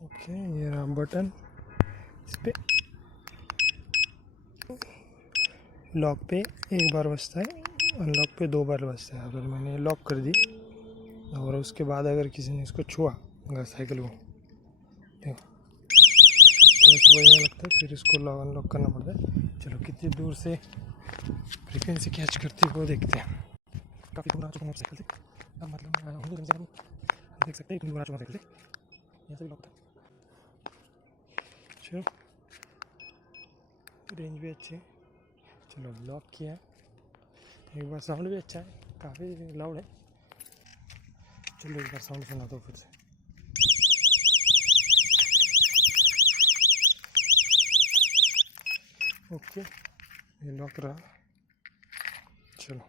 Okay, ये रहा button. इस पे लॉक पे एक बार बजता है, अनलॉक पे 2 बार बजता है। अगर मैंने लॉक कर दी और उसके बाद अगर किसी ने इसको छुआ साइकिल को, देखो तो ऐसे बजने लगता है। फिर इसको लॉक अनलॉक करना पड़ता है। चलो कितनी दूर से फ्रीक्वेंसी कैच करती है वो देखते हैं। काफ़ी दूर आ चुका हूँ साइकिल से, अब मतलब कम से कम देख सकते हैं इतनी दूर आ चुका साइकिल से। यहाँ से भी लॉक था। चलो रेंज भी अच्छी है। चलो लॉक किया है, एक बार साउंड भी अच्छा है, काफ़ी लाउड है। चलो एक बार साउंड सुना दो फिर से। ओके, ये लॉक रहा। चलो